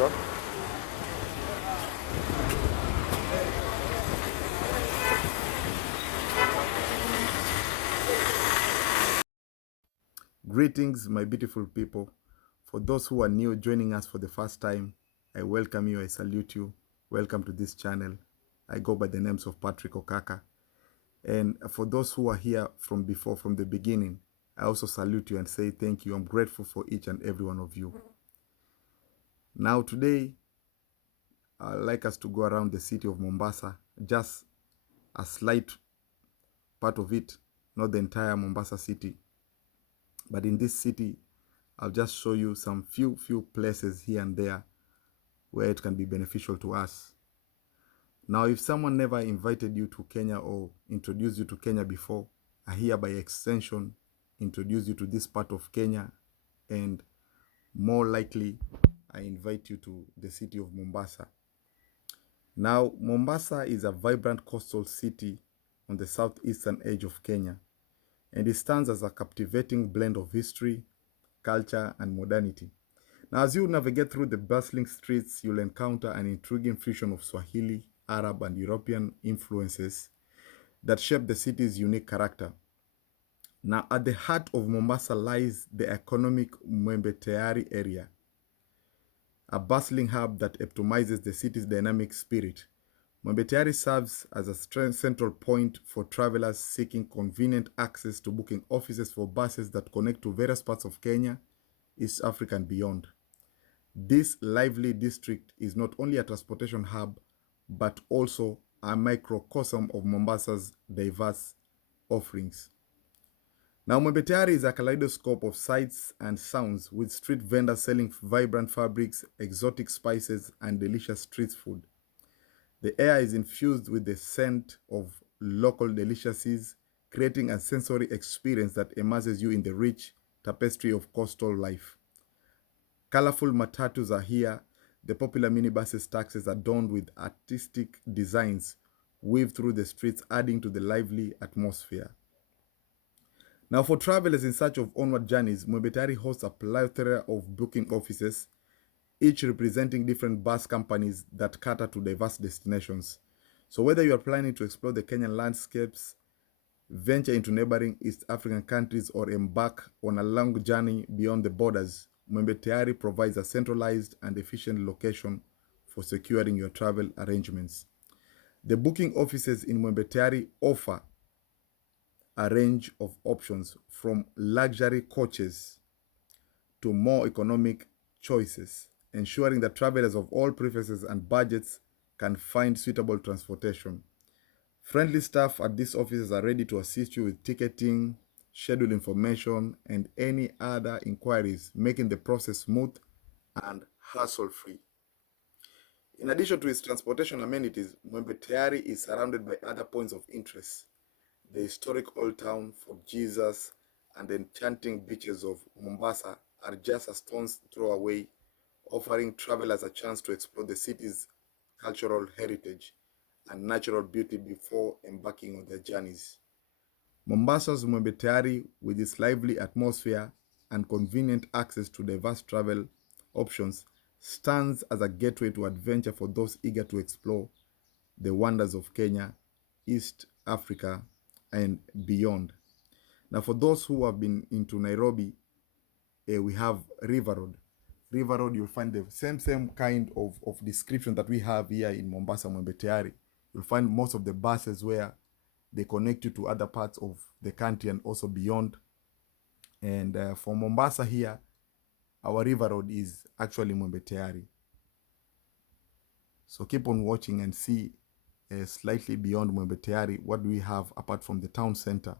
go. Greetings, my beautiful people. For those who are new joining us for the first time, I welcome you, I salute you. Welcome to this channel. I go by the names of Patrick Okaka. And for those who are here from before, from the beginning, I also salute you and say thank you. I'm grateful for each and every one of you. Now today, I'd like us to go around the city of Mombasa, just a slight part of it, not the entire Mombasa city. But in this city, I'll just show you some few places here and there where it can be beneficial to us. Now, if someone never invited you to Kenya or introduced you to Kenya before, I hereby extension introduce you to this part of Kenya, and more likely, I invite you to the city of Mombasa. Now, Mombasa is a vibrant coastal city on the southeastern edge of Kenya, and it stands as a captivating blend of history, culture, and modernity. Now, as you navigate through the bustling streets, you'll encounter an intriguing fusion of Swahili, Arab, and European influences that shape the city's unique character. Now, at the heart of Mombasa lies the iconic Mwembe Tayari area, a bustling hub that epitomizes the city's dynamic spirit. Mwembe Tayari serves as a central point for travelers seeking convenient access to booking offices for buses that connect to various parts of Kenya, East Africa, and beyond. This lively district is not only a transportation hub, but also a microcosm of Mombasa's diverse offerings. Now, Mwembe Tayari is a kaleidoscope of sights and sounds, with street vendors selling vibrant fabrics, exotic spices, and delicious street food. The air is infused with the scent of local delicacies, creating a sensory experience that immerses you in the rich tapestry of coastal life. Colorful matatus are here, the popular minibuses taxis adorned with artistic designs weave through the streets, adding to the lively atmosphere. Now, for travelers in search of onward journeys, Mwembe Tayari hosts a plethora of booking offices, each representing different bus companies that cater to diverse destinations. So whether you are planning to explore the Kenyan landscapes, venture into neighboring East African countries, or embark on a long journey beyond the borders, Mwembe Tayari provides a centralized and efficient location for securing your travel arrangements. The booking offices in Mwembe Tayari offer a range of options, from luxury coaches to more economic choices, ensuring that travelers of all preferences and budgets can find suitable transportation. Friendly staff at these offices are ready to assist you with ticketing, schedule information, and any other inquiries, making the process smooth and hassle-free. In addition to its transportation amenities, Mwembe Tayari is surrounded by other points of interest. The historic Old Town, Fort Jesus, and the enchanting beaches of Mombasa are just a stone's throw away, offering travelers a chance to explore the city's cultural heritage and natural beauty before embarking on their journeys. Mombasa's Mwembe Tayari, with its lively atmosphere and convenient access to diverse travel options, stands as a gateway to adventure for those eager to explore the wonders of Kenya, East Africa, and beyond. Now, for those who have been into Nairobi, we have River Road. River Road, you'll find the same kind of description that we have here in Mombasa, Mwembe Tayari. You'll find most of the buses where they connect you to other parts of the country and also beyond. And for Mombasa here, our River Road is actually Mwembe Tayari. So keep on watching and see slightly beyond Mwembe Tayari, what do we have apart from the town center.